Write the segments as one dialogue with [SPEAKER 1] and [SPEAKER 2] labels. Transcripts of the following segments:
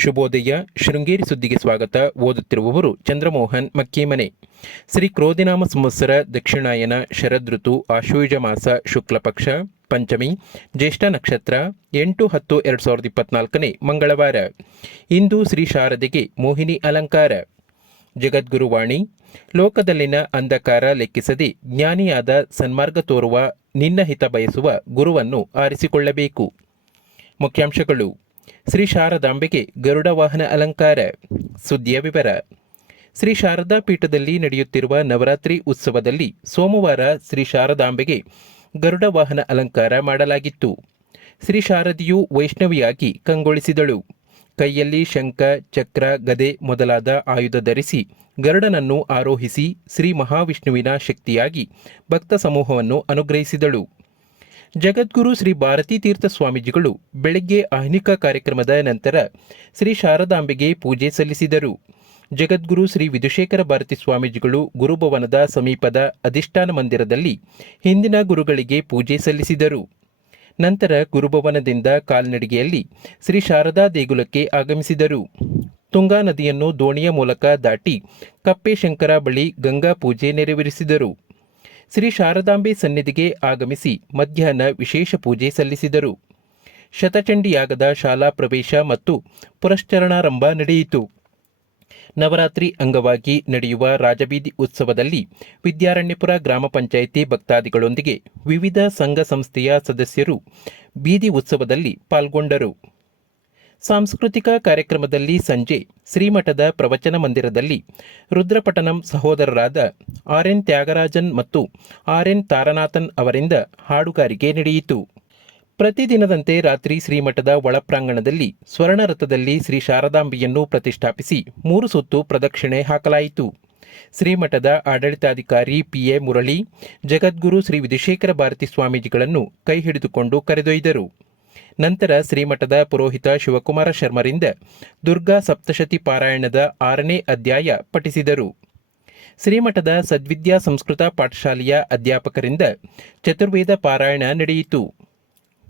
[SPEAKER 1] ಶುಭೋದಯ. ಶೃಂಗೇರಿ ಸುದ್ದಿಗೆ ಸ್ವಾಗತ. ಓದುತ್ತಿರುವವರು ಚಂದ್ರಮೋಹನ್ ಮಕ್ಕೇಮನೆ. ಶ್ರೀ ಕ್ರೋಧಿನಾಮ ಸಂವತ್ಸರ, ದಕ್ಷಿಣಾಯನ ಶರದ್ ಋತು ಆಶ್ವಯುಜ ಮಾಸ, ಶುಕ್ಲ ಪಕ್ಷ, ಪಂಚಮಿ, ಜ್ಯೇಷ್ಠ ನಕ್ಷತ್ರ, ಎಂಟು ಹತ್ತು ಎರಡು ಸಾವಿರದ ಇಪ್ಪತ್ನಾಲ್ಕನೇ ಮಂಗಳವಾರ. ಇಂದು ಶ್ರೀ ಶಾರದೆಗೆ ಮೋಹಿನಿ ಅಲಂಕಾರ. ಜಗದ್ಗುರುವಾಣಿ. ಲೋಕದಲ್ಲಿನ ಅಂಧಕಾರ ಲೆಕ್ಕಿಸದೆ ಜ್ಞಾನಿಯಾದ ಸನ್ಮಾರ್ಗ ತೋರುವ, ನಿನ್ನ ಹಿತ ಬಯಸುವ ಗುರುವನ್ನು ಆರಿಸಿಕೊಳ್ಳಬೇಕು. ಮುಖ್ಯಾಂಶಗಳು. ಶ್ರೀ ಶಾರದಾಂಬೆಗೆ ಗರುಡ ವಾಹನ ಅಲಂಕಾರ. ಸುದ್ದಿಯ ವಿವರ. ಶ್ರೀ ಶಾರದಾ ಪೀಠದಲ್ಲಿ ನಡೆಯುತ್ತಿರುವ ನವರಾತ್ರಿ ಉತ್ಸವದಲ್ಲಿ ಸೋಮವಾರ ಶ್ರೀ ಶಾರದಾಂಬೆಗೆ ಗರುಡ ವಾಹನ ಅಲಂಕಾರ ಮಾಡಲಾಗಿತ್ತು. ಶ್ರೀ ಶಾರದಿಯು ವೈಷ್ಣವಿಯಾಗಿ ಕಂಗೊಳಿಸಿದಳು. ಕೈಯಲ್ಲಿ ಶಂಖ, ಚಕ್ರ, ಗದೆ ಮೊದಲಾದ ಆಯುಧ ಧರಿಸಿ ಗರುಡನನ್ನು ಆರೋಹಿಸಿ ಶ್ರೀ ಮಹಾವಿಷ್ಣುವಿನ ಶಕ್ತಿಯಾಗಿ ಭಕ್ತ ಸಮೂಹವನ್ನು ಅನುಗ್ರಹಿಸಿದಳು. ಜಗದ್ಗುರು ಶ್ರೀ ಭಾರತೀ ತೀರ್ಥ ಸ್ವಾಮೀಜಿಗಳು ಬೆಳಗ್ಗೆ ಆಹ್ನಿಕ ಕಾರ್ಯಕ್ರಮದ ನಂತರ ಶ್ರೀ ಶಾರದಾಂಬೆಗೆ ಪೂಜೆ ಸಲ್ಲಿಸಿದರು. ಜಗದ್ಗುರು ಶ್ರೀ ವಿಧುಶೇಖರ ಭಾರತಿ ಸ್ವಾಮೀಜಿಗಳು ಗುರುಭವನದ ಸಮೀಪದ ಅಧಿಷ್ಠಾನ ಮಂದಿರದಲ್ಲಿ ಹಿಂದಿನ ಗುರುಗಳಿಗೆ ಪೂಜೆ ಸಲ್ಲಿಸಿದರು. ನಂತರ ಗುರುಭವನದಿಂದ ಕಾಲ್ನಡಿಗೆಯಲ್ಲಿ ಶ್ರೀ ಶಾರದಾ ದೇಗುಲಕ್ಕೆ ಆಗಮಿಸಿದರು. ತುಂಗಾ ನದಿಯನ್ನು ದೋಣಿಯ ಮೂಲಕ ದಾಟಿ ಕಪ್ಪೆಶಂಕರ ಬಳಿ ಗಂಗಾ ಪೂಜೆ ನೆರವೇರಿಸಿದರು. ಶ್ರೀ ಶಾರದಾಂಬೆ ಸನ್ನಿಧಿಗೆ ಆಗಮಿಸಿ ಮಧ್ಯಾಹ್ನ ವಿಶೇಷ ಪೂಜೆ ಸಲ್ಲಿಸಿದರು. ಶತಚಂಡಿಯಾಗದ ಶಾಲಾ ಪ್ರವೇಶ ಮತ್ತು ಪುರಶ್ಚರಣಾರಂಭ ನಡೆಯಿತು. ನವರಾತ್ರಿ ಅಂಗವಾಗಿ ನಡೆಯುವ ರಾಜಬೀದಿ ಉತ್ಸವದಲ್ಲಿ ವಿದ್ಯಾರಣ್ಯಪುರ ಗ್ರಾಮ ಪಂಚಾಯಿತಿ ಭಕ್ತಾದಿಗಳೊಂದಿಗೆ ವಿವಿಧ ಸಂಘ ಸಂಸ್ಥೆಯ ಸದಸ್ಯರು ಬೀದಿ ಉತ್ಸವದಲ್ಲಿ ಪಾಲ್ಗೊಂಡರು. ಸಾಂಸ್ಕೃತಿಕ ಕಾರ್ಯಕ್ರಮದಲ್ಲಿ ಸಂಜೆ ಶ್ರೀಮಠದ ಪ್ರವಚನ ಮಂದಿರದಲ್ಲಿ ರುದ್ರಪಟನಂ ಸಹೋದರರಾದ ಆರ್ ಎನ್ ತ್ಯಾಗರಾಜನ್ ಮತ್ತು ಆರ್ ಎನ್ ತಾರನಾಥನ್ ಅವರಿಂದ ಹಾಡುಗಾರಿಕೆ ನಡೆಯಿತು. ಪ್ರತಿದಿನದಂತೆ ರಾತ್ರಿ ಶ್ರೀಮಠದ ಒಳಪ್ರಾಂಗಣದಲ್ಲಿ ಸ್ವರ್ಣರಥದಲ್ಲಿ ಶ್ರೀ ಶಾರದಾಂಬೆಯನ್ನು ಪ್ರತಿಷ್ಠಾಪಿಸಿ ಮೂರು ಸುತ್ತು ಪ್ರದಕ್ಷಿಣೆ ಹಾಕಲಾಯಿತು. ಶ್ರೀಮಠದ ಆಡಳಿತಾಧಿಕಾರಿ ಪಿಎ ಮುರಳಿ, ಜಗದ್ಗುರು ಶ್ರೀ ವಿಧಿಶೇಖರ ಭಾರತಿ ಸ್ವಾಮೀಜಿಗಳನ್ನು ಕೈ ಹಿಡಿದುಕೊಂಡು ಕರೆದೊಯ್ದರು. ನಂತರ ಶ್ರೀಮಠದ ಪುರೋಹಿತ ಶಿವಕುಮಾರ ಶರ್ಮರಿಂದ ದುರ್ಗಾ ಸಪ್ತಶತಿ ಪಾರಾಯಣದ ಆರನೇ ಅಧ್ಯಾಯ ಪಠಿಸಿದರು. ಶ್ರೀಮಠದ ಸದ್ವಿದ್ಯಾ ಸಂಸ್ಕೃತ ಪಾಠಶಾಲೆಯ ಅಧ್ಯಾಪಕರಿಂದ ಚತುರ್ವೇದ ಪಾರಾಯಣ ನಡೆಯಿತು.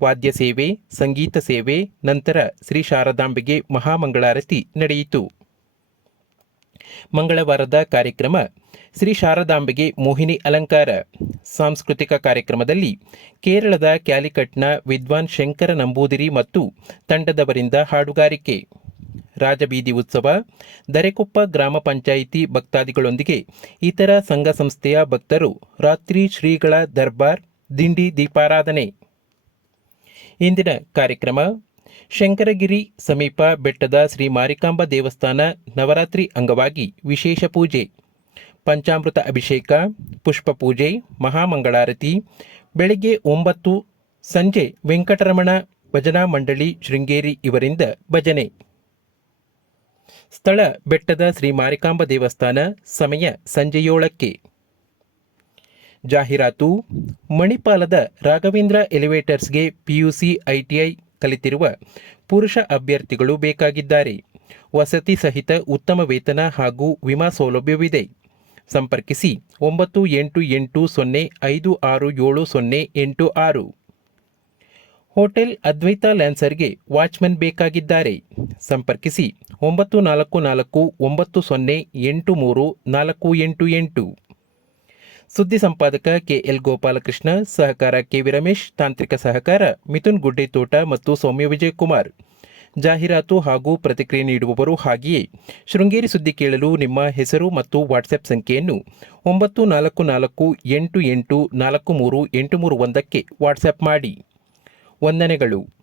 [SPEAKER 1] ವಾದ್ಯ ಸೇವೆ, ಸಂಗೀತ ಸೇವೆ, ನಂತರ ಶ್ರೀ ಶಾರದಾಂಬೆಗೆ ಮಹಾಮಂಗಳಾರತಿ ನಡೆಯಿತು. ಮಂಗಳವಾರದ ಕಾರ್ಯಕ್ರಮ ಶ್ರೀ ಶಾರದಾಂಬೆಗೆ ಮೋಹಿನಿ ಅಲಂಕಾರ. ಸಾಂಸ್ಕೃತಿಕ ಕಾರ್ಯಕ್ರಮದಲ್ಲಿ ಕೇರಳದ ಕ್ಯಾಲಿಕಟ್ನ ವಿದ್ವಾನ್ ಶಂಕರ ನಂಬೂದಿರಿ ಮತ್ತು ತಂಡದವರಿಂದ ಹಾಡುಗಾರಿಕೆ. ರಾಜಬೀದಿ ಉತ್ಸವ, ದರೆಕೊಪ್ಪ ಗ್ರಾಮ ಪಂಚಾಯಿತಿ ಭಕ್ತಾದಿಗಳೊಂದಿಗೆ ಇತರ ಸಂಘ ಸಂಸ್ಥೆಯ ಭಕ್ತರು ರಾತ್ರಿ ಶ್ರೀಗಳ ದರ್ಬಾರ್, ದಿಂಡಿ ದೀಪಾರಾಧನೆ. ಇಂದಿನ ಕಾರ್ಯಕ್ರಮ, ಶಂಕರಗಿರಿ ಸಮೀಪ ಬೆಟ್ಟದ ಶ್ರೀ ಮಾರಿಕಾಂಬ ದೇವಸ್ಥಾನ ನವರಾತ್ರಿ ಅಂಗವಾಗಿ ವಿಶೇಷ ಪೂಜೆ. ಪಂಚಾಮೃತ ಅಭಿಷೇಕ ಪುಷ್ಪ ಪೂಜೆ ಮಹಾಮಂಗಳಾರತಿ, ಬೆಳಗ್ಗೆ ಒಂಬತ್ತು ಸಂಜೆ ವೆಂಕಟರಮಣ ಭಜನಾ ಮಂಡಳಿ ಶೃಂಗೇರಿ ಇವರಿಂದ ಭಜನೆ. ಸ್ಥಳ ಬೆಟ್ಟದ ಶ್ರೀ ಮಾರಿಕಾಂಬ ದೇವಸ್ಥಾನ ಸಮಯ ಸಂಜೆ ಏಳಕ್ಕೆ ಜಾಹೀರಾತು, ಮಣಿಪಾಲದ ರಾಘವೇಂದ್ರ ಎಲಿವೇಟರ್ಸ್ಗೆ ಪಿಯುಸಿ ಐಟಿಐ ಕಲಿತಿರುವ ಪುರುಷ ಅಭ್ಯರ್ಥಿಗಳು ಬೇಕಾಗಿದ್ದಾರೆ. ವಸತಿ ಸಹಿತ ಉತ್ತಮ ವೇತನ ಹಾಗೂ ವಿಮಾ ಸೌಲಭ್ಯವಿದೆ. ಸಂಪರ್ಕಿಸಿ. ಒಂಬತ್ತು ಎಂಟು ಎಂಟು ಸೊನ್ನೆ ಐದು ಆರು ಏಳು ಸೊನ್ನೆ ಎಂಟು ಆರು. ಹೋಟೆಲ್ ಅದ್ವೈತ ಲ್ಯಾನ್ಸರ್ಗೆ ವಾಚ್ಮನ್ ಬೇಕಾಗಿದ್ದಾರೆ. ಸಂಪರ್ಕಿಸಿ ಒಂಬತ್ತು ನಾಲ್ಕು ನಾಲ್ಕು ಒಂಬತ್ತು ಸೊನ್ನೆ ಎಂಟು ಮೂರು ನಾಲ್ಕು ಎಂಟು ಎಂಟು. ಸುದ್ದಿ ಸಂಪಾದಕ ಕೆ ಎಲ್ ಗೋಪಾಲಕೃಷ್ಣ, ಸಹಕಾರ ಕೆವಿ ರಮೇಶ್, ತಾಂತ್ರಿಕ ಸಹಕಾರ ಮಿಥುನ್ ಗುಡ್ಡೆ ತೋಟ ಮತ್ತು ಸೌಮ್ಯ ವಿಜಯಕುಮಾರ್. ಜಾಹೀರಾತು ಹಾಗೂ ಪ್ರತಿಕ್ರಿಯೆ ನೀಡುವವರು ಹಾಗೆಯೇ. ಶೃಂಗೇರಿ ಸುದ್ದಿ ಕೇಳಲು ನಿಮ್ಮ ಹೆಸರು ಮತ್ತು ವಾಟ್ಸ್ಆ್ಯಪ್ ಸಂಖ್ಯೆಯನ್ನು ಒಂಬತ್ತು ನಾಲ್ಕು ನಾಲ್ಕು ಎಂಟು ಎಂಟು ನಾಲ್ಕು ಮೂರು ಎಂಟು ಮೂರು ಒಂದಕ್ಕೆ ವಾಟ್ಸ್ಆ್ಯಪ್ ಮಾಡಿ. ವಂದನೆಗಳು.